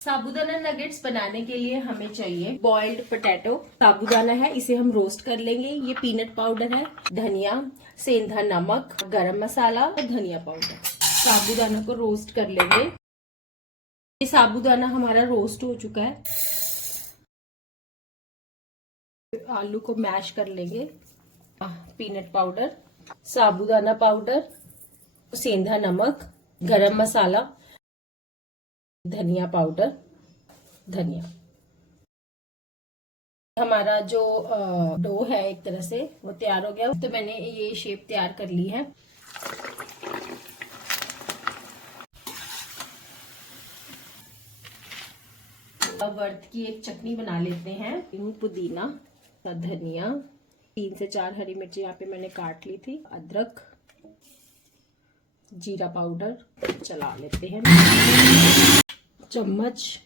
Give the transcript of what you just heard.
साबूदाना nuggets बनाने के लिए हमें चाहिए बॉइल्ड पोटैटो, साबूदाना है इसे हम रोस्ट कर लेंगे, ये पीनट पाउडर है, धनिया, सेंधा नमक, गरम मसाला और धनिया पाउडर। साबूदाना को रोस्ट कर लेंगे। ये साबूदाना हमारा रोस्ट हो चुका है। आलू को मैश कर लेंगे। पीनट पाउडर, साबूदाना पाउडर, सेंधा नमक, गरम मसाला, धनिया पाउडर, धनिया। हमारा जो डो है एक तरह से वो तैयार हो गया। तो मैंने ये शेप तैयार कर ली है। वर्थ की एक चटनी बना लेते हैं। पुदीना, धनिया, 3 से 4 हरी मिर्ची यहाँ पे मैंने काट ली थी, अदरक, जीरा पाउडर चला लेते हैं, चम्मच,